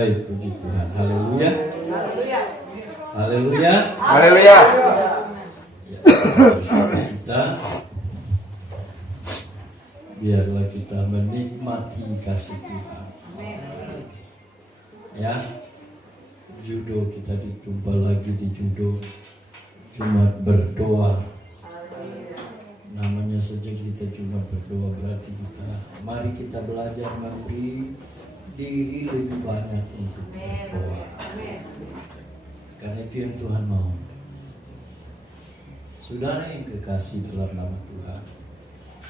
Baik, puji Tuhan. Haleluya. Haleluya. Haleluya. Ya, kita biarlah kita menikmati kasih Tuhan. Ya, judo kita dijumpa lagi di judo Jumat berdoa. Namanya saja kita cuma berdoa, berarti mari kita belajar memberi diri lebih banyak untuk berdoa. Karena itu yang Tuhan mau. Saudara yang kekasih dalam nama Tuhan,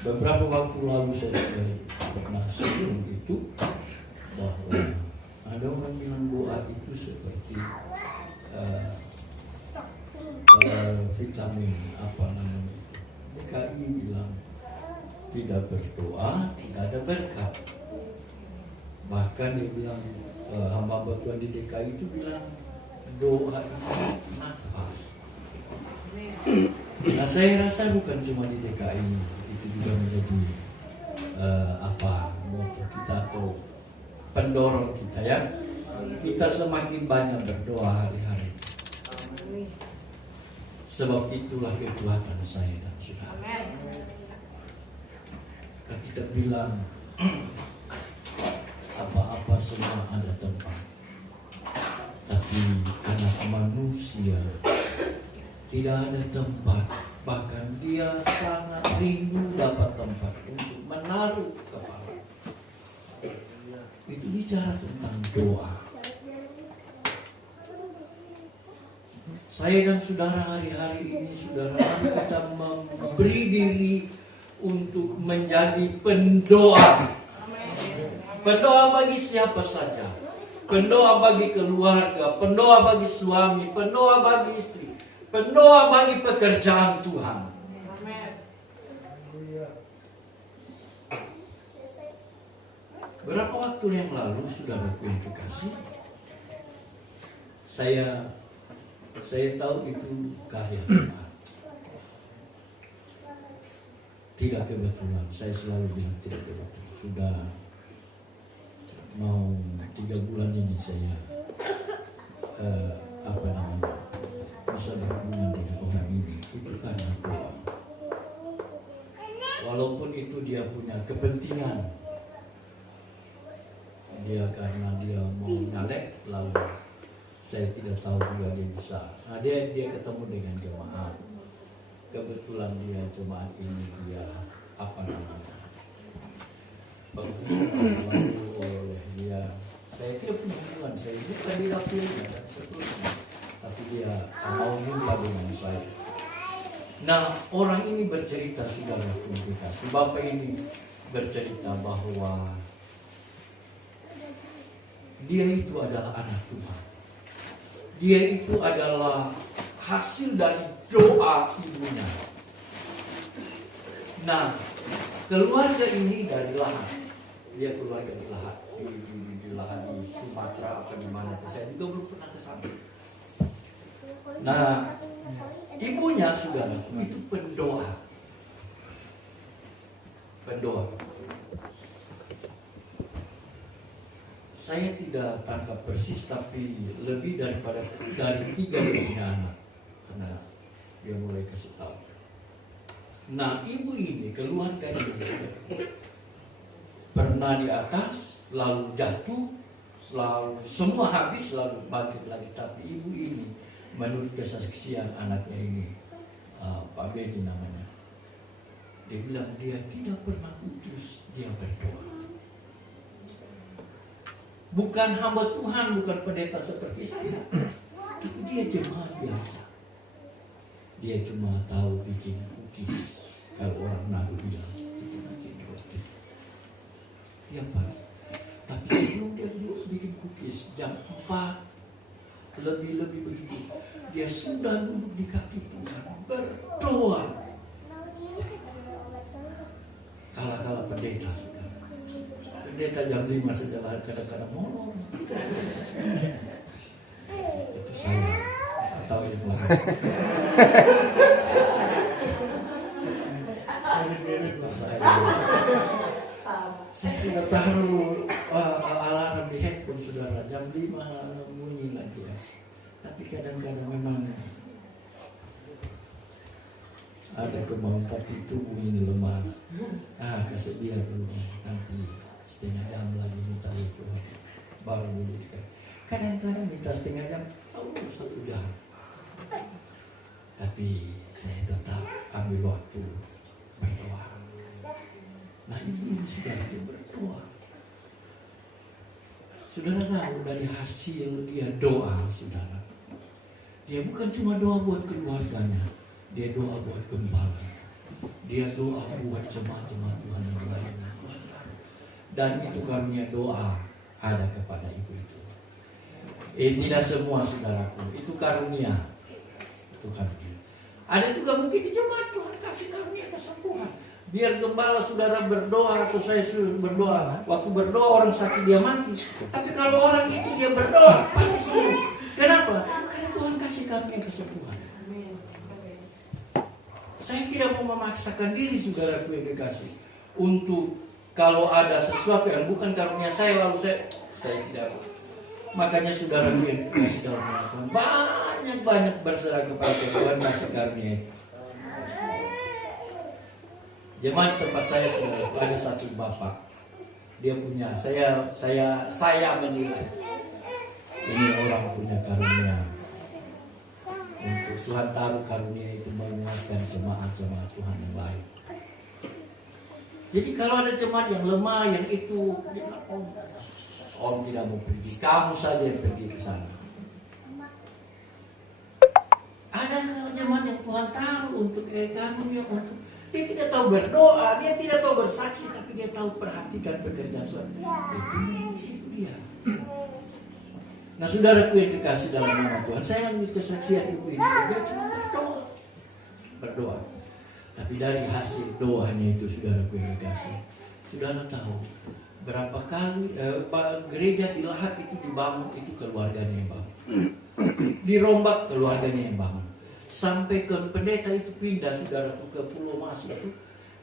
beberapa waktu lalu saya sudah pernah sebelum itu bahwa ada orang bilang doa itu seperti vitamin apa namanya. DKI bilang tidak berdoa tidak ada berkat. Bahkan dia bilang hamba Tuhan di DKI itu bilang doa itu nafas. Nah saya rasa bukan cuma di DKI, itu juga menjadi motor kita atau pendorong kita ya. Kita semakin banyak berdoa hari-hari. Sebab itulah kekuatan saya dan saudara. Kita bilang apa-apa semua ada tempat, tapi anak manusia tidak ada tempat. Bahkan dia sangat rindu dapat tempat untuk menaruh kepala. Itu bicara tentang doa. Saya dan saudara hari-hari ini, saudara, kita memberi diri untuk menjadi pendoa. Pendoa bagi siapa saja. Pendoa bagi keluarga, pendoa bagi suami, pendoa bagi istri, pendoa bagi pekerjaan Tuhan. Berapa waktu yang lalu, saudaraku yang kekasih, saya tahu itu karya Tuhan. Tidak kebetulan, saya selalu bilang tidak kebetulan. Sudah mau 3 bulan ini saya bisa berhubungan dengan orang ini. Itu karena doa. Walaupun itu dia punya kepentingan, dia karena dia mau nyalek, lalu saya tidak tahu juga dia bisa. Nah dia ketemu dengan jemaat. Kebetulan dia jemaat ini dia lalu oleh dia. Saya tidak punya hubungan, saya bukan di dapurnya dan seterusnya. Tapi dia mau jumpa dengan saya. Nah orang ini bercerita, saudara komunikasi. Bapak ini bercerita bahwa dia itu adalah anak Tuhan. Dia itu adalah hasil dari doa ibunya. Nah, keluarga ini dari Lahat. Dia keluarga di Lahat, di Lahat di Sumatera apa di mana. Saya juga belum pernah ke sana. Nah, ibunya saudara itu pendoa. Saya tidak tangkap persis, tapi lebih dari 3 punya anak, karena dia mulai kasih tahu. Nah ibu ini, keluarga ini pernah di atas, lalu jatuh, lalu semua habis, lalu bangkit lagi. Tapi ibu ini, menurut kesaksian anaknya ini, Pak Beni namanya, dia bilang dia tidak pernah putus, dia berdoa. Bukan hamba Tuhan, bukan pendeta seperti saya, tapi dia jemaat biasa. Dia cuma tahu bikin cookies. Kalau orang Nado bilang itu bikin roti. Ya Pak. Tapi sebelum dia bikin cookies jam 4 lebih begitu, dia sudah duduk di kaki Tuhan berdoa. Kala-kala pendeta sudah. Pendeta jam 5 saja kadang-kadang ngomong. Itu saya atau yang lain. Itu saya sudah taruh alarm di handphone saudara, jam 5 bunyi lagi ya. Tapi kadang-kadang memang ada kemauan, tapi tubuh ini lemah. Kasih dia dulu, nanti setengah jam lagi minta itu, baru dulu. Kadang-kadang minta setengah jam, 1 jam. Tapi saya tetap ambil waktu berdoa. Nah ini sudah dia berdoa. Saudara tahu dari hasil dia doa, saudara. Dia bukan cuma doa buat keluarganya, dia doa buat gembala. Dia doa buat jemaat-jemaat Tuhan yang lain. Dan itu karunia doa ada kepada ibu itu. Tidak semua saudaraku, itu karunia. Itu karunia. Ada juga mungkin di jemaat Tuhan kasih karunia kesembuhan. Biar gembala saudara berdoa atau saya suruh berdoa. Waktu berdoa orang sakit dia mati. Tapi kalau orang itu dia berdoa pasti sembuh. Kenapa? Karena Tuhan kasih karunia kesembuhan. Saya tidak mau memaksakan diri saudaraku yang kekasih. Untuk kalau ada sesuatu yang bukan karunia saya lalu saya tidak. Makanya saudaraku yang kekasih dalam nama Tuhan, banyak berserah kepada Tuhan kasih karunia itu. Jemaat tempat saya saudara, ada satu bapak, dia punya, saya menilai ini orang punya karunia. Untuk Tuhan taruh karunia itu menguatkan jemaat-jemaat Tuhan yang lain. Jadi kalau ada jemaat yang lemah, yang itu, Om tidak mau pergi, kamu saja yang pergi ke sana. Ada jemaat yang Tuhan taruh untuk karunia untuk dia tidak tahu berdoa, dia tidak tahu bersaksi, tapi dia tahu perhatikan pekerjaan Tuhan. Itu situ dia. Nah saudaraku yang kekasih dalam nama Tuhan, saya ambil kesaksian ibu ini. Dia cuma berdoa. Tapi dari hasil doanya itu saudaraku yang kekasih, saudara tahu berapa kali gereja di Lahat itu dibangun, itu keluarganya yang bangun. Dirombak, keluarganya yang bangun. Sampai ke pendeta itu pindah saudara ke Pulau Mas itu,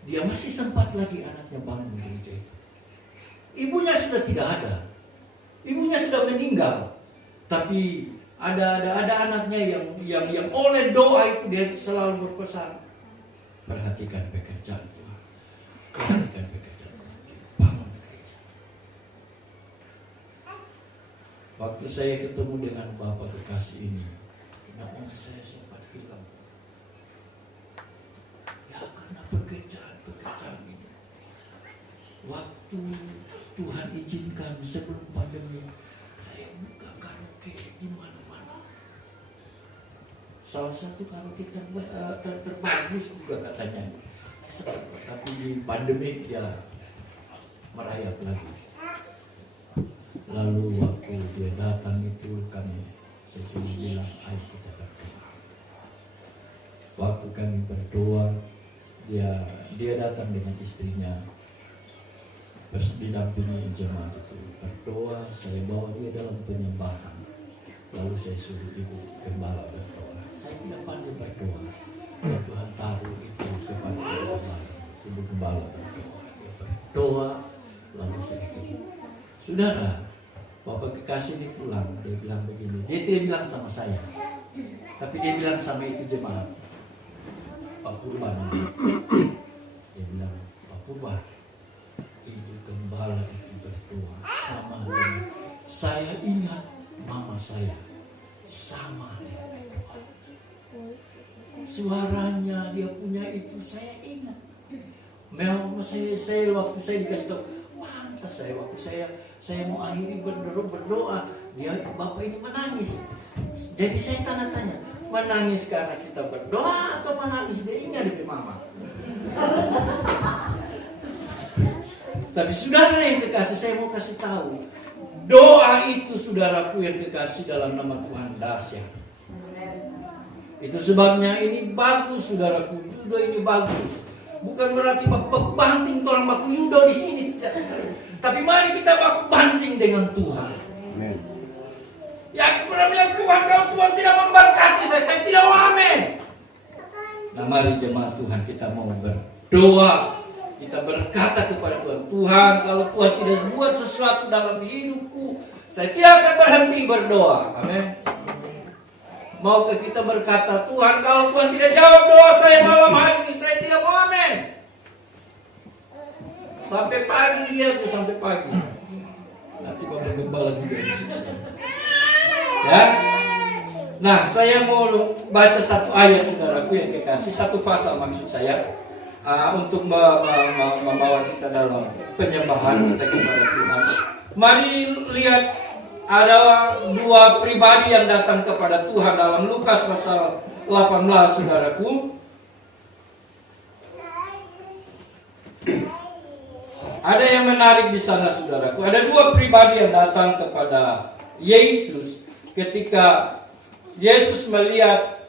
dia masih sempat lagi anaknya bangun gereja itu. Ibunya sudah tidak ada, ibunya sudah meninggal, tapi ada anaknya yang oleh doa itu dia selalu berpesan, perhatikan pekerjaan Tuhan, perhatikan pekerjaan Tuhan, bangun gereja. Waktu saya ketemu dengan Bapak kekasih ini, kenapa saya sempat hilang? Ya karena pekerjaan ini. Waktu Tuhan izinkan sebelum pandemi, saya buka karaoke di mana-mana. Salah satu karaoke terbagus juga katanya. Tapi di pandemi dia merayap lagi. Lalu waktu dia datang itu kami sesuai bilang, ayo kita berdoa. Waktu kami berdoa, dia datang dengan istrinya, didampingi jemaat itu berdoa. Saya bawa dia dalam penyembahan. Lalu saya suruh ibu gembala berdoa. Saya tidak pandai berdoa. Dan Tuhan taruh itu kepada ibu gembala berdoa. Dia berdoa, lalu saya bilang, saudara, Bapak kekasih ini pulang. Dia bilang begini. Dia tidak bilang sama saya, tapi dia bilang sama itu jemaat, Pak Purban. Dia bilang, Pak Purban, ibu gembala itu berdoa sama dengan saya ingat mama saya sama dengan berdoa. Suaranya dia punya itu saya ingat. Memang saya waktu saya dikasih tahu, pantas saya waktu saya mau akhiri berdoa, dia bapak ini menangis. Jadi saya tanya, menangis karena kita berdoa atau menangis dia ingat dari mama? Tapi saudara yang kekasih, saya mau kasih tahu, doa itu saudaraku yang kekasih dalam nama Tuhan dahsyat. Itu sebabnya ini bagus saudaraku, judo ini bagus. Bukan berarti baku banting orang baku judo di sini tidak. Tapi mari kita baku banting dengan Tuhan. Amen. Ya aku pernah bilang Tuhan, kalau Tuhan tidak memberkati saya tidak mau amin. Nah mari jemaat Tuhan kita mau berdoa Kita berkata kepada Tuhan, Tuhan, kalau Tuhan tidak buat sesuatu dalam hidupku, saya tidak akan berhenti berdoa. Amin. Maukah kita berkata, Tuhan, kalau Tuhan tidak jawab doa saya malam hari ini, saya tidak mau amin. Sampai pagi dia tuh, sampai pagi. Nanti Bapak Gembala juga disiksa. Ya. Nah, saya mau baca satu ayat, saudaraku yang kekasih, satu pasal maksud saya. Untuk membawa kita dalam penyembahan kita kepada Tuhan. Mari lihat, ada dua pribadi yang datang kepada Tuhan dalam Lukas pasal 18, saudaraku. Ada yang menarik di sana, saudaraku. Ada dua pribadi yang datang kepada Yesus ketika Yesus melihat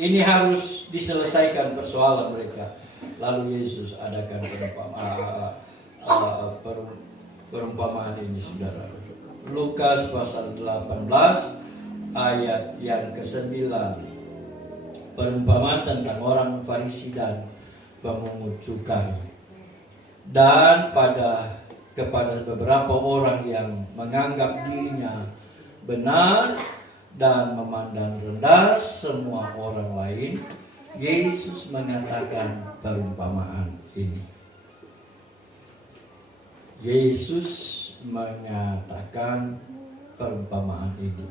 ini harus diselesaikan persoalan mereka. Lalu Yesus adakan perumpamaan ini, saudara. Lukas pasal 18 ayat yang ke-9. Perumpamaan tentang orang Farisi dan pemungut cukai. Dan kepada beberapa orang yang menganggap dirinya benar dan memandang rendah semua orang lain, Yesus mengatakan perumpamaan ini. Yesus mengatakan perumpamaan ini.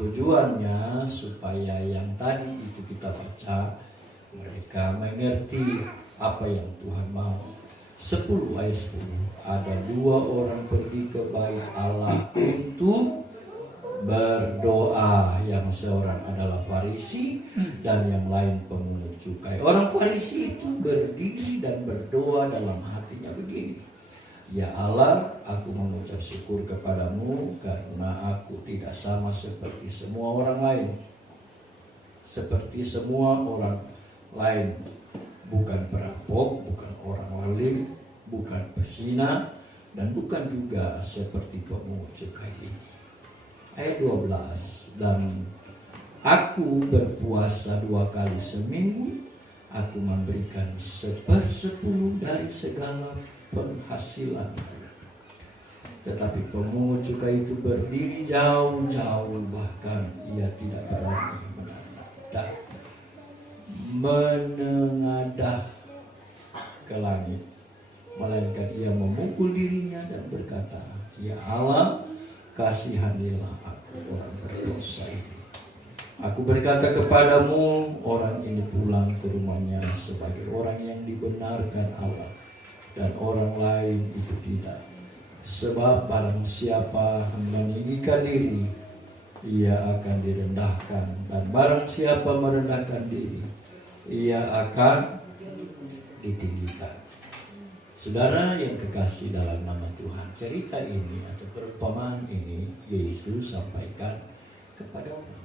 Tujuannya supaya yang tadi itu kita baca, mereka mengerti apa yang Tuhan mau. 10 ayat 10. Ada dua orang pergi ke bait Allah untuk berdoa, yang seorang adalah Farisi dan yang lain pemungut cukai. Orang Farisi itu berdiri dan berdoa dalam hatinya begini, Ya Allah, aku mengucap syukur kepadamu karena aku tidak sama seperti semua orang lain. Seperti semua orang lain, bukan perampok, bukan orang lalim, bukan pesina, dan bukan juga seperti pemungut cukai ini. Ayat 12, dan aku berpuasa 2 kali seminggu, aku memberikan 1/10 dari segala penghasilanku. Tetapi pemungut cukai itu berdiri jauh-jauh, bahkan ia tidak berani menengadah ke langit, melainkan ia memukul dirinya dan berkata, Ya Allah, kasihanilah aku orang berdosa ini. Aku berkata kepadamu, orang ini pulang ke rumahnya sebagai orang yang dibenarkan Allah, dan orang lain itu tidak. Sebab barang siapa meninggikan diri, ia akan direndahkan, dan barang siapa merendahkan diri, ia akan ditinggikan. Saudara yang kekasih dalam nama Tuhan, cerita ini atau perumpamaan ini Yesus sampaikan kepada orang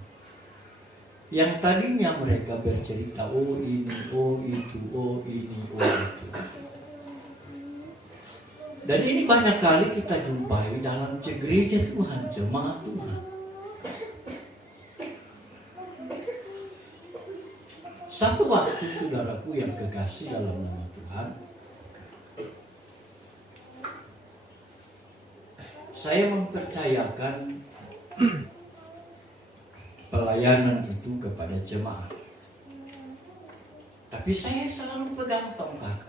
yang tadinya mereka bercerita, oh ini, oh itu, oh ini, oh itu. Dan ini banyak kali kita jumpai dalam gereja Tuhan, jemaat Tuhan. Satu waktu, saudaraku yang kekasih dalam nama Tuhan, saya mempercayakan pelayanan itu kepada jemaat. Tapi saya selalu pegang tongkat.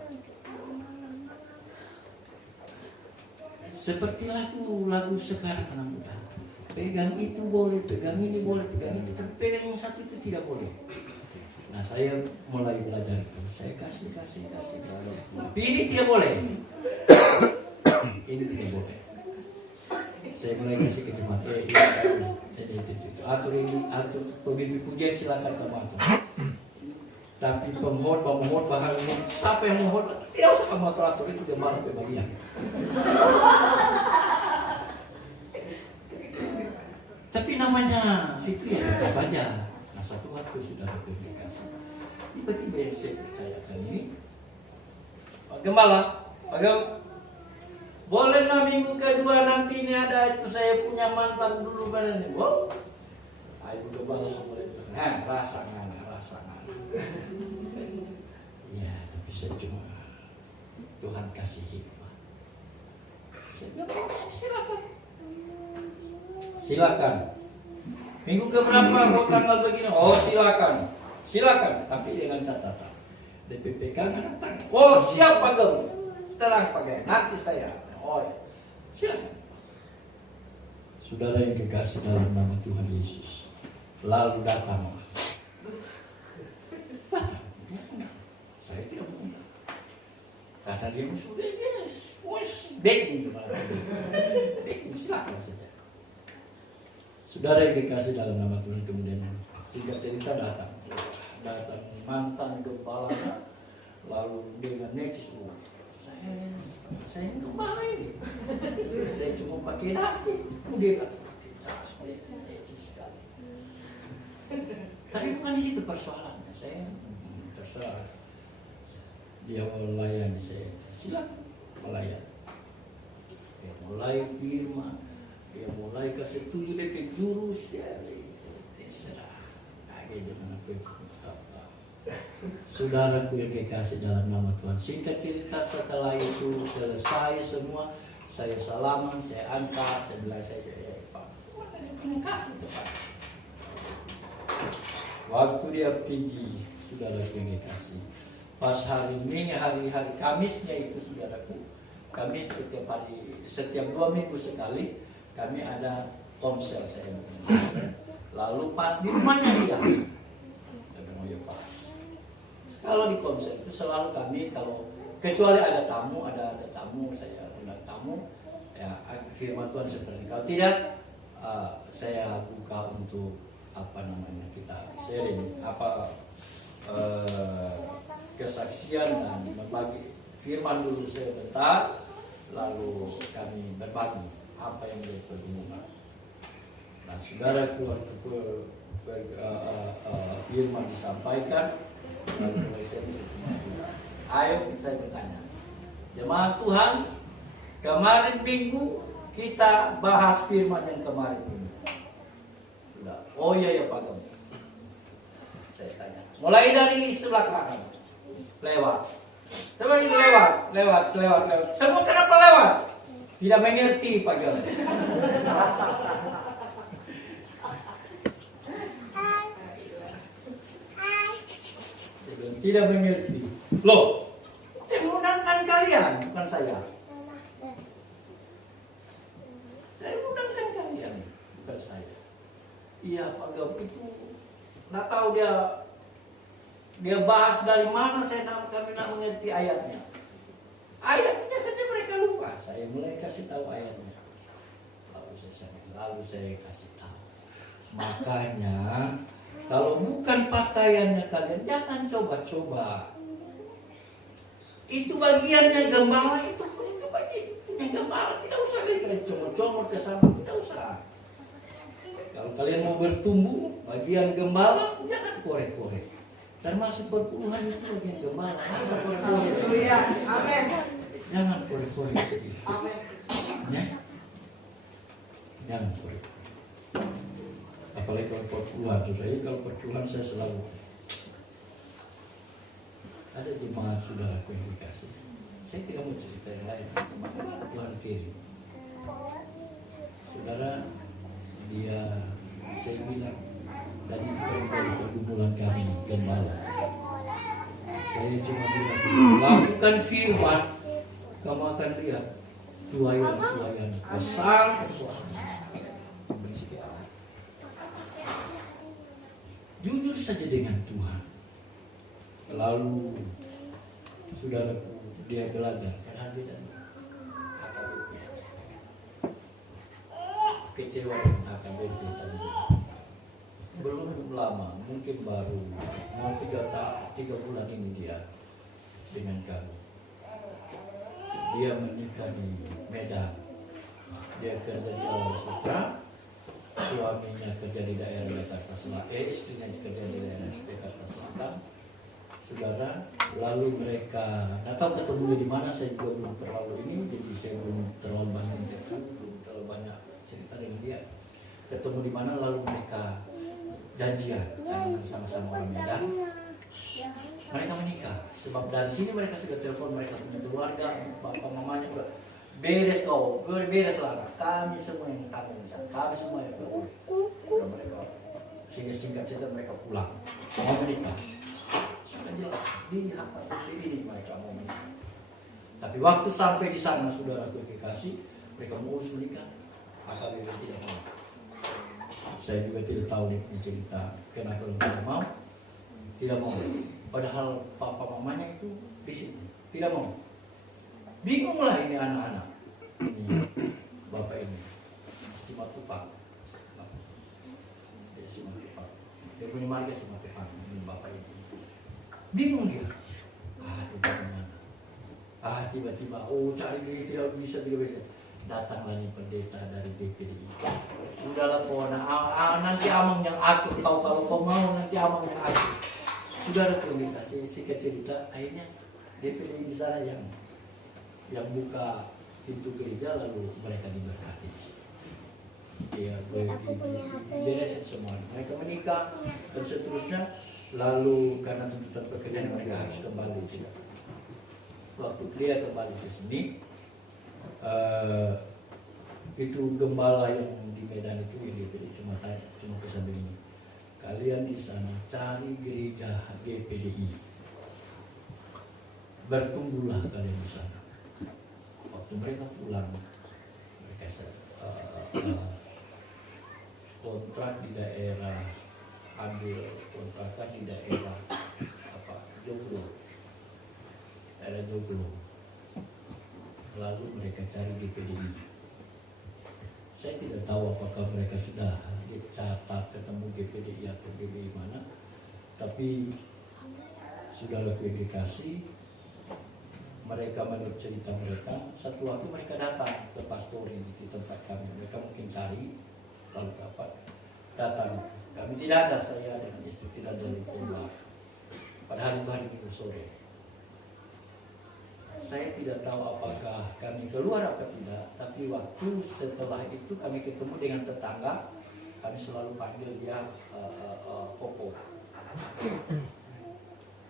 Seperti lagu sekarang anak muda. Pegang itu boleh, pegang ini boleh, pegang itu, tapi pegang yang satu itu tidak boleh. Nah, saya mulai belajar itu. Saya kasih. Tapi ini tidak boleh. Ini tidak boleh. Saya mulai kasih ke jemaat. Atur ini, atur pemimpin pujian silakan kamu atur. Tapi pemohon bahkan siapa yang mohon tidak usah kamu atur itu gembala bagian. Tapi namanya itu ya tetap aja. Nah, satu waktu sudah berkomunikasi. Tiba-tiba yang saya percayakan ini, Pak Gembala, bolehlah minggu kedua nanti ini ada itu saya punya mantan dulu kan ini. Wow, ayo Gembala semua itu. Rasa ngana. Saya cuma, Tuhan kasih hikmah. Saya bilang, silakan. Silakan. Minggu keberapa mau tanggal begini? Oh silakan. Silakan. Tapi dengan catatan. DPPK kan datang. Oh siap Pak Gem. Tenang Pak Gem. Nanti saya. Oh silakan. Saudara yang kekasih dalam nama Tuhan Yesus. Lalu datang. Saya tidak mengundang. Karena dia sudah begging. Begging silakan saja. Saudara yang dikasih dalam nama Tuhan, kemudian singkat cerita datang mantan gembala, lalu dengan necis, saya gembala ini, saya cuma pakai nasi, dia kata pakai nasi, necis sekali. Tapi bukan di situ persoalannya, saya terserah, dia mau melayani saya, silakan melayani, dia mulai firman. Dia mulai kasih tujuh DP jurus dia terserah kayak gimana pun. Saudaraku yang kekasih dalam nama Tuhan, singkat cerita setelah itu selesai semua, saya salaman, saya antar, saya bilang saja Pak, terima kasih Pak. Waktu dia pergi, saudaraku yang kekasih, pas hari Kamisnya itu saudaraku, kami setiap 2 minggu sekali kami ada komsel saya. Lalu pas di rumahnya dia, saya bilang ya pas. Kalau di komsel itu selalu kami kalau kecuali ada tamu saya undang tamu ya firman Tuhan seperti kalau tidak saya buka untuk kita sharing kesaksian dan berbagi firman dulu saya bentar, lalu kami berbagi apa yang dia pergumulan. Nah, saudara keluar firman disampaikan, lalu mulai saya bisa cuma bilang, ayo saya bertanya, jemaat Tuhan, kemarin minggu kita bahas firman yang kemarin ini. Sudah, oh iya ya Pak Gem. Saya tanya, mulai dari sebelah kanan, lewat. Coba ini lewat. Semua kenapa lewat? Tidak mengerti Pak Gem. Tidak mengerti. Loh, yang mengundangkan kalian, bukan saya. Saya mengundangkan kalian, bukan saya. Iya Pak Gem itu, nggak tahu dia bahas dari mana, kami tidak mengerti ayatnya. Ayatnya saja mereka lupa. Saya mulai kasih tahu ayatnya. Lalu saya kasih tahu. Makanya kalau bukan pakaiannya kalian jangan coba-coba. Itu bagiannya gembala itu bagiannya gembala. Tidak usah kalian comot-comot ke sana, tidak usah. Kalau kalian mau bertumbuh bagian gembala jangan korek-korek. Termasuk perpuluhan itu bagian gembala. Tidak usah korek-korek. Amin. Jangan korek-korek. Ya? Jangan korek-korek. Apalagi kalau perpuluhan. Kalau perpuluhan saya selalu ada jemaat saudaraku yang dikasih. Saya tidak mau cerita yang lain. Tuhan kirim. Saudara, saya bilang, dan itu dari pergumulan kami gembala. Saya cuma bilang, lakukan firman, kamu akan lihat tuayan besar. Jujur saja dengan Tuhan. Lalu saudaraku dia belajar karena dia dan AKBP. Kecewa dengan AKBP tadi. Belum lama, mungkin baru mau 3 bulan ini dia dengan kami. Dia menikah di Medan. Dia kerja di Alam Sutra. Suaminya kerja di daerah Jakarta Selatan, istrinya kerja di daerah Jakarta Selatan. Saudara, lalu mereka tahu ketemu di mana, saya juga belum terlalu jadi saya belum terlalu banyak cerita dengan dia. Ketemu di mana, lalu mereka janjian karena sama-sama orang Medan. Mereka menikah. Sebab dari sini mereka sudah telepon mereka punya keluarga, bapak mamanya udah beres kau, beres lah. Kami semua yang tanggung, kami semua yang berurus. Udah mereka singkat cerita mereka pulang mau menikah. Sudah jelas di hak ini mereka mau menikah. Tapi waktu sampai di sana saudaraku kekasih, mereka mau urus menikah, AKBP tidak mau. Saya juga tidak tahu nih cerita kenapa tidak mau. Tidak mau. Padahal papa mamanya itu di sini tidak mau. Bingunglah ini anak-anak. Ini bapak ini Simatupang. Dia Simatupang. Dia punya marga Simatupang. Ini bapak ini. Bingung dia. Bagaimana? Tiba-tiba, cari diri tidak bisa. Datanglah nih pendeta dari DPDI. Udahlah Pona, nanti amang yang atur kau kalau kau mau nanti amang yang atur. Sudah ada komunikasi, singkat cerita, akhirnya DPDI di sana yang buka pintu gereja lalu mereka diberkati. Ya, beresin semua. Mereka menikah dan seterusnya. Lalu karena tuntutan pekerjaan mereka harus kembali tidak. Waktu dia kembali ke sini, itu gembala yang di Medan itu yang DPDI cuma pesan begini. Kalian di sana cari gereja GPDI. Bertumbuhlah kalian di sana. Waktu mereka pulang, mereka kontrak di daerah, ambil kontrakan di daerah Joglo, daerah Joglo. Lalu mereka cari GPDI. Saya tidak tahu apakah mereka sudah dicatat ketemu GPDI atau GPDI mana, tapi sudah ada indikasi. Mereka menurut cerita mereka, satu waktu mereka datang ke pastori di tempat kami. Mereka mungkin cari, lalu dapat datang. Kami tidak ada, saya dengan istri tidak ada di keluar. Padahal itu hari Minggu sore. Saya tidak tahu apakah kami keluar apa tidak, tapi waktu setelah itu kami ketemu dengan tetangga, kami selalu panggil dia Popo.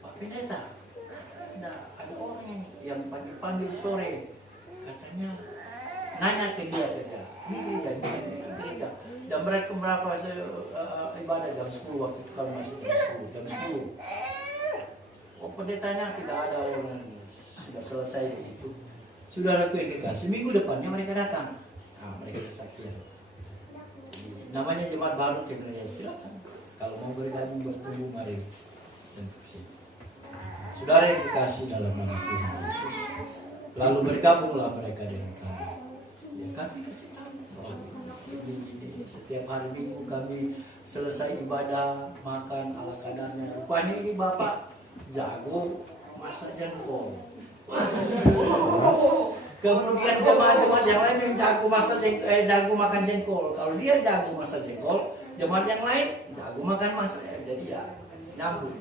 Pak Pendeta, ada orang yang panggil sore, katanya nanya ke dia, ini gereja. Dan mereka berapa ibadah jam 10 waktu itu kami masih jam 10. Oh pendetanya tidak ada orang. Sudah selesai itu. Sudah ada kekasih. Minggu depannya mereka datang. Mereka bersaksian. Namanya jemaat baru kemudian silakan. Kalau mau bergabung bertumbuh mari. Saudara yang dikasih dalam nama Tuhan Yesus. Lalu bergabunglah mereka dengan kami. Ya kami kasih tahu. Ini setiap hari Minggu kami selesai ibadah makan ala kadarnya. Rupanya ini Bapak jago masak jengkol. Kemudian jemaat-jemaat yang lain yang jago makan jengkol. Kalau dia jago masak jengkol, jemaat yang lain jago makan masak. Jadi ya nyambung.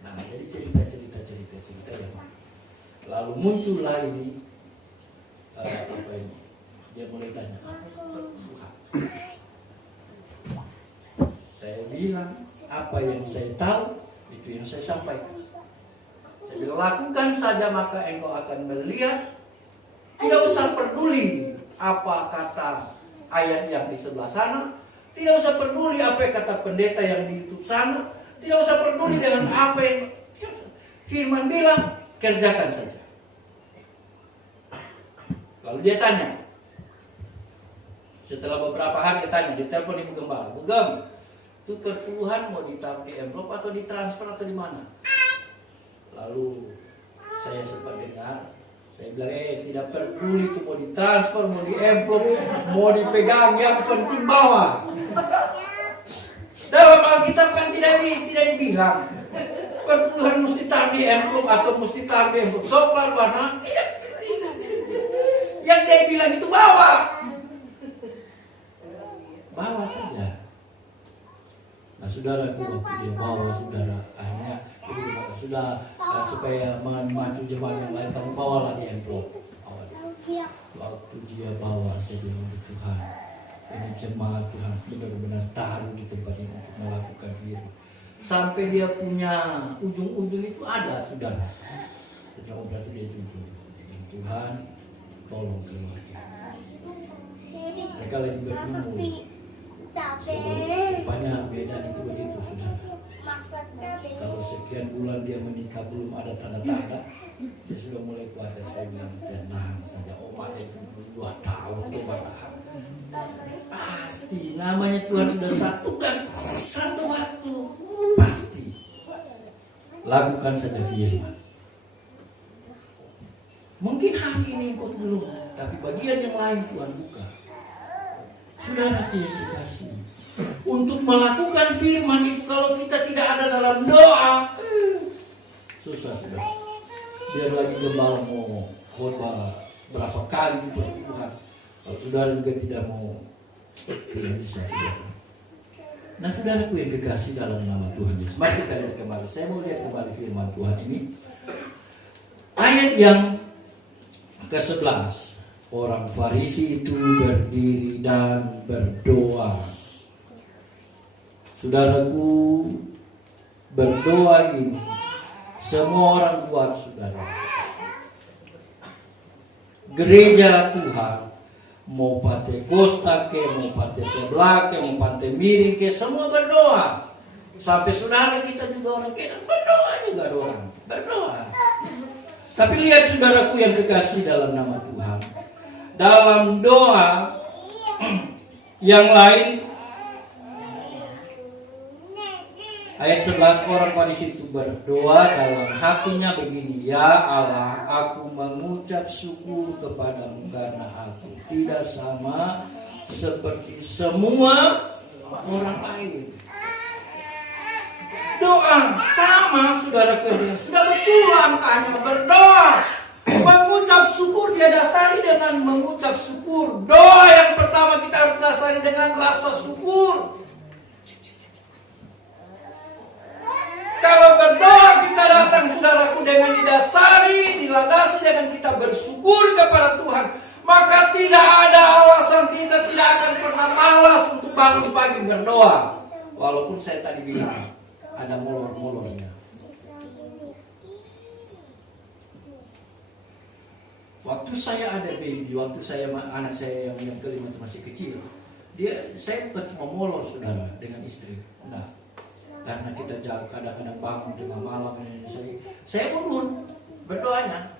Nah, jadi cerita yang lalu muncullah ini apa ini? Dia mulai tanya, Tuhan. Saya bilang apa yang saya tahu itu yang saya sampaikan. Saya bilang lakukan saja maka engkau akan melihat. Tidak usah peduli apa kata ayat yang di sebelah sana. Tidak usah peduli apa kata pendeta yang di YouTube sana. Tidak usah peduli dengan apa yang firman bilang. Kerjakan saja. Lalu dia tanya. Setelah beberapa hari dia tanya. Dia telepon ibu gembala. Bu Gem, itu perpuluhan mau ditaruh di envelope atau ditransfer atau di mana? Lalu saya sempat dengar, saya bilang, tidak peduli itu mau ditransfer, mau di envelope, mau dipegang, yang penting bawa. Dalam Alkitab kan tidak dibilang perpuluhan mesti taruh di envelope atau mesti taruh di envelope coklat warna, tidak. Yang dia bilang itu bawa saja. Nah saudara, waktu dia bawa saudara, akhirnya sudah supaya memacu jemaat yang lain, kamu bawalah di envelope. Waktu dia bawa, saya bilang, Tuhan, ini jemaat Tuhan benar-benar taruh di tempat ini untuk melakukan diri. sampai dia punya ujung-ujung itu ada, saudara. Oh, berarti dia jujur. Tuhan, tolong keluarga. Mereka lagi bergumul. Rupanya Medan itu begitu, saudara. Kalau sekian bulan dia menikah belum ada tanda-tanda, dia sudah mulai khawatir. Saya bilang tenang saja, Oma aja 2 tahun coba tahan. Pasti namanya Tuhan sudah satukan satu waktu, pasti. Lakukan saja firman. Mungkin hari ini engkau belum, tapi bagian yang lain Tuhan buka. Saudara yang dikasih, untuk melakukan firman itu kalau kita tidak ada dalam doa, susah saudara. Biar lagi gembala mau khotbah berapa kali itu Tuhan, kalau saudara juga tidak mau, tidak bisa saudara. Nah saudaraku yang kekasih dalam nama Tuhan Yesus, mari kita lihat kembali. Saya mau lihat kembali firman Tuhan ini, ayat yang ke-11. Orang Farisi itu berdiri dan berdoa. Saudaraku, berdoa ini semua orang buat, saudara. Gereja Tuhan, mau pakai kosta ke, mau pakai sebelah ke, mau pakai miring ke, semua berdoa. Sampai saudara kita juga orang Kedah berdoa juga orang, berdoa. Tapi lihat saudaraku yang kekasih dalam nama Tuhan, dalam doa yang lain, ayat 11, orang Farisi itu berdoa dalam hatinya begini, ya Allah, aku mengucap syukur kepadamu karena aku tidak sama seperti semua orang lain. Doa sama, saudara kerja. Sudah betul angkanya berdoa. Mengucap syukur dia dasari dengan mengucap syukur. Doa yang pertama kita harus dasari dengan rasa syukur. Kalau berdoa kita datang saudaraku dengan dilandasi dengan kita bersyukur kepada Tuhan, maka tidak ada alasan kita tidak akan pernah malas untuk bangun pagi berdoa. Walaupun saya tadi bilang ada molor-molornya. Waktu saya ada baby, waktu saya anak saya yang kelima masih kecil, saya bukan cuma molor saudara dengan istri, enggak. Karena kita kadang-kadang bangun tengah malam, saya ulur berdoanya.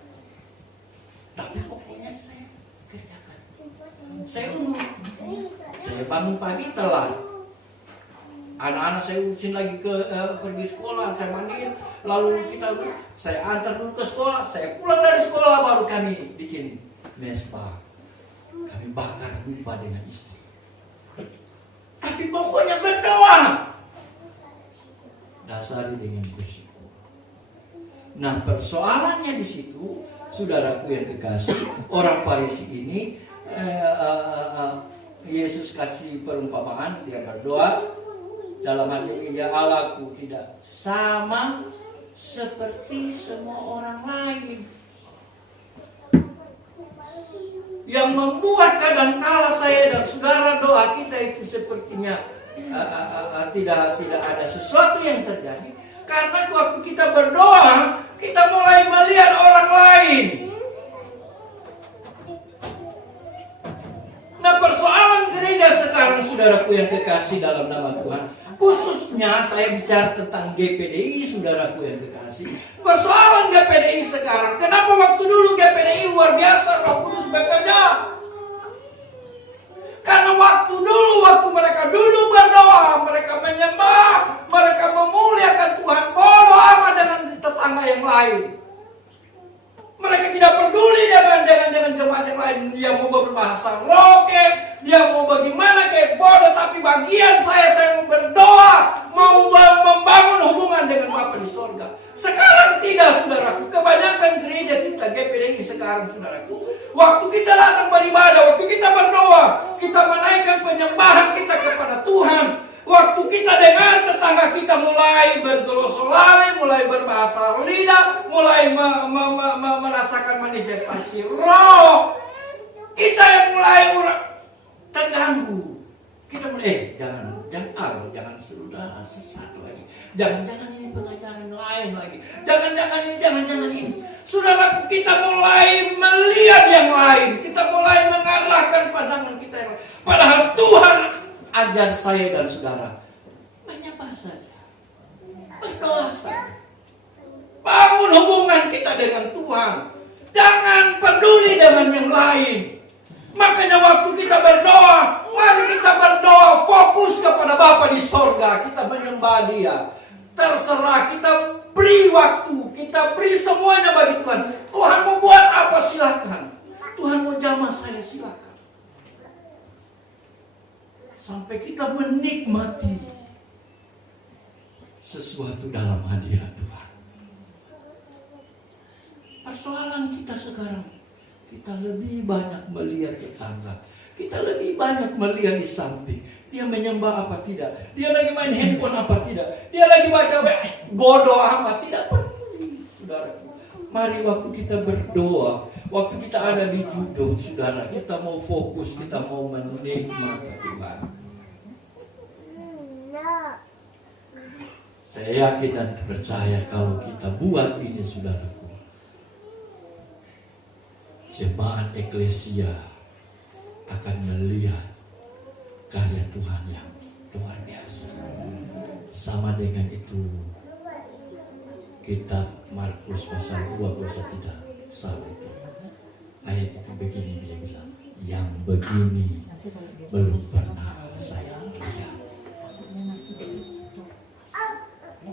Tapi pokoknya saya kerjakan. Saya ulur. Saya bangun pagi telat. Anak-anak saya urusin lagi pergi sekolah, saya mandiin, lalu saya antar dulu ke sekolah, saya pulang dari sekolah baru kami bikin mesbah. Kami bakar dupa dengan istri. Tapi pokoknya berdoa. Dasari dengan bersyukur. Nah, persoalannya di situ, saudaraku yang kekasih, orang Farisi ini, Yesus kasih perumpamaan, dia berdoa. Dalam hal ini, ya Allahku tidak sama seperti semua orang lain. Yang membuat kadangkala saya dan saudara doa kita itu sepertinya tidak ada sesuatu yang terjadi. Karena waktu kita berdoa, kita mulai melihat orang lain. Nah, persoalan gereja sekarang, saudaraku yang kekasih dalam nama Tuhan, khususnya saya bicara tentang GPDI, saudaraku yang kekasih. Persoalan GPDI sekarang, kenapa waktu dulu GPDI luar biasa, Roh Kudus bekerja? Karena waktu mereka dulu berdoa, mereka menyembah, mereka memuliakan Tuhan, bodo amat dengan tetangga yang lain. Mereka tidak peduli dengan jemaat yang lain. Dia mau berbahasa roke, dia mau bagaimana kayak bodoh. Tapi bagian saya mau berdoa, mau membangun hubungan dengan Bapa di sorga. Sekarang tidak, saudaraku. Kebanyakan gereja kita GPDI sekarang, saudaraku, waktu kita datang beribadah, waktu kita berdoa, kita menaikkan penyembahan kita kepada Tuhan. Waktu kita dengar tetangga kita mulai bergolosolali, mulai berbahasa lidah, mulai merasakan manifestasi roh, kita yang mulai terganggu. Kita mulai, jangan Jangan sudah sesat lagi. Jangan-jangan ini pengajaran lain lagi. Jangan-jangan ini. Saudara, kita mulai melihat yang lain. Kita mulai mengarahkan pandangan kita yang lain. Padahal Tuhan ajar saya dan saudara, menyembah saja, berdoa saja, bangun hubungan kita dengan Tuhan. Jangan peduli dengan yang lain. Makanya waktu kita berdoa, mari kita berdoa fokus kepada Bapa di sorga. Kita menyembah Dia. Terserah, kita beri waktu, kita beri semuanya bagi Tuhan. Tuhan mau buat apa silakan. Tuhan mau jamah saya silakan. Sampai kita menikmati sesuatu dalam hadirat Tuhan. Persoalan kita sekarang, kita lebih banyak melihat tetangga. Kita lebih banyak melihat di samping. Dia menyembah apa tidak. Dia lagi main handphone apa tidak. Dia lagi baca bodoh amat. Tidak peduli, saudara. Mari waktu kita berdoa, waktu kita ada di judul, saudara, kita mau fokus, kita mau menikmati Tuhan. Saya yakin dan percaya kalau kita buat ini, saudaraku, jemaat eklesia akan melihat karya Tuhan yang luar biasa. Sama dengan itu kitab Markus pasal 2 kalau saya tidak salah itu. Ayat itu begini dia bilang, yang begini belum pernah saya lihat.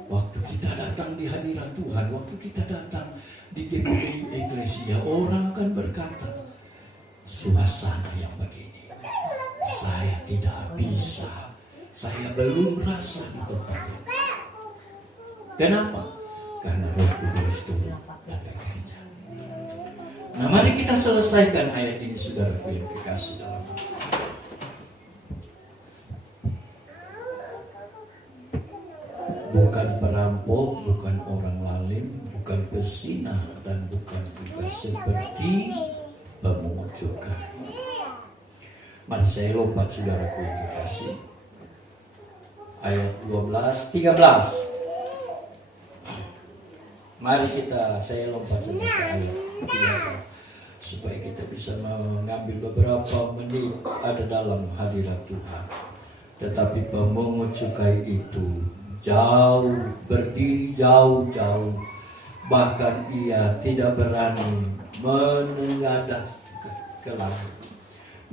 Waktu kita datang di hadirat Tuhan, waktu kita datang di GPI Eklesia, orang akan berkata, suasana yang begini saya tidak bisa, saya belum rasa di tempat ini. Kenapa? Karena Roh Kudus turun dan bekerja. Nah, mari kita selesaikan ayat ini, saudaraku yang kekasih dalam Tuhan. Bukan perampok, bukan orang lalim, bukan pezina, dan bukan juga seperti pemungut cukai. Mari saya lompat, saudaraku yang dikasih. Ayat 12, 13. Mari saya lompat saja ke ayat 13, supaya kita bisa mengambil beberapa menit ada dalam hadirat Tuhan. Tetapi pemungut cukai itu berdiri jauh-jauh, bahkan ia tidak berani menengadah ke langit,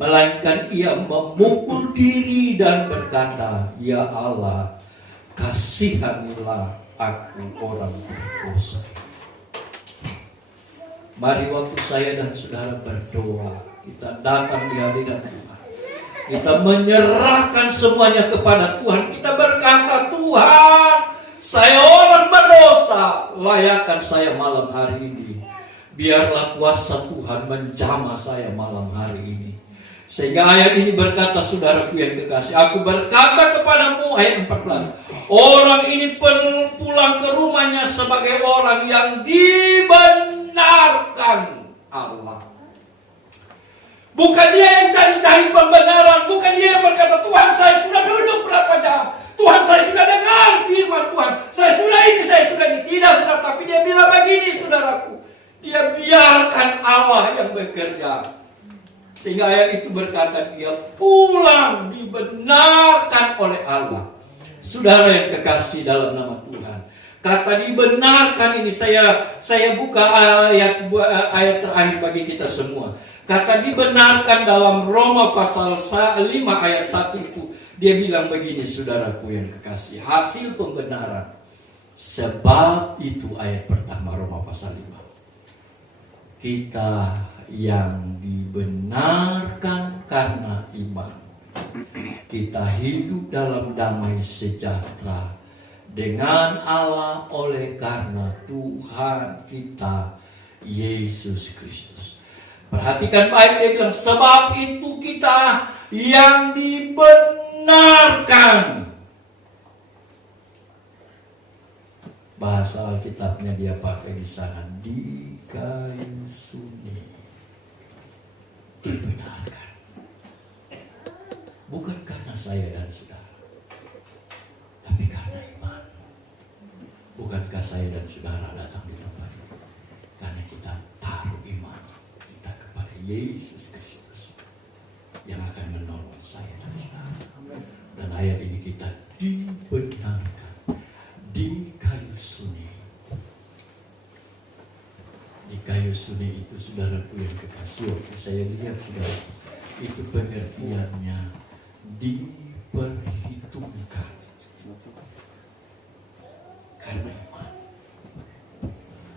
melainkan ia memukul diri dan berkata, ya Allah, kasihanilah aku orang berdosa. Mari waktu saya dan saudara berdoa, kita datang di hadirat Tuhan, kita menyerahkan semuanya kepada Tuhan. Kita berkata, Tuhan, saya orang berdosa, layakkan saya malam hari ini. Biarlah kuasa Tuhan menjamah saya malam hari ini. Sehingga ayat ini berkata, saudaraku yang kekasih, aku berkata kepadamu, ayat 14, orang ini pulang ke rumahnya sebagai orang yang dibenarkan Allah. Bukan dia yang cari-cari pembenaran, bukan dia yang berkata, Tuhan saya sudah duduk berapa jam, Tuhan saya sudah dengar firman Tuhan, saya sudah ini. Tidak, saudara, tapi dia bilang begini, saudaraku, dia biarkan Allah yang bekerja. Sehingga ayat itu berkata, dia pulang dibenarkan oleh Allah. Saudara yang kekasih dalam nama Tuhan, kata dibenarkan ini saya buka ayat terakhir bagi kita semua. Kata dibenarkan dalam Roma pasal 5 ayat 1 itu, dia bilang begini, saudaraku yang kekasih, hasil pembenaran. Sebab itu ayat pertama Roma pasal 5. Kita yang dibenarkan karena iman, kita hidup dalam damai sejahtera dengan Allah oleh karena Tuhan kita Yesus Kristus. Perhatikan baik, dia bilang, sebab itu kita yang dibenarkan. Bahasa Alkitabnya dia pakai di sana, di kayu sunyi. Dibenarkan. Bukan karena saya dan saudara. bukankah saya dan saudara datang di tempat ini? Karena kita taruh iman kita kepada Yesus Kristus yang akan menolong saya dan saudara. Dan ayat ini kita dibenarkan di kayu suni. Di kayu suni itu, saudaraku yang kekasih, waktu saya lihat saudara, itu pengertiannya diperhitungkan karena iman.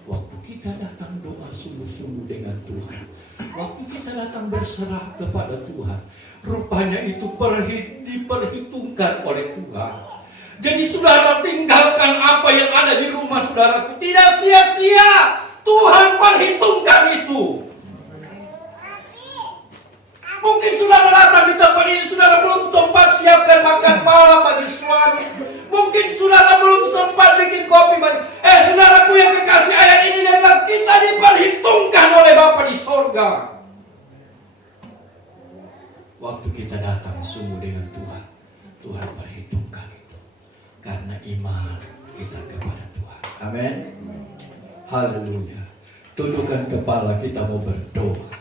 Waktu kita datang doa sungguh-sungguh dengan Tuhan, waktu kita datang berserah kepada Tuhan, rupanya itu diperhitungkan oleh Tuhan. Jadi saudara tinggalkan apa yang ada di rumah saudaraku, tidak sia-sia. Tuhan perhitungkan itu. Mungkin saudara datang di tempat ini, saudara belum sempat siapkan makan malam bagi suami. Mungkin saudara belum sempat bikin kopi bagi. Saudaraku yang kekasih, ayat ini dia bilang kita diperhitungkan oleh Bapa di sorga. Waktu kita datang sungguh dengan Tuhan, Tuhan perhitungkan itu. Karena iman kita kepada Tuhan. Amin. Haleluya. Tundukkan kepala, kita mau berdoa.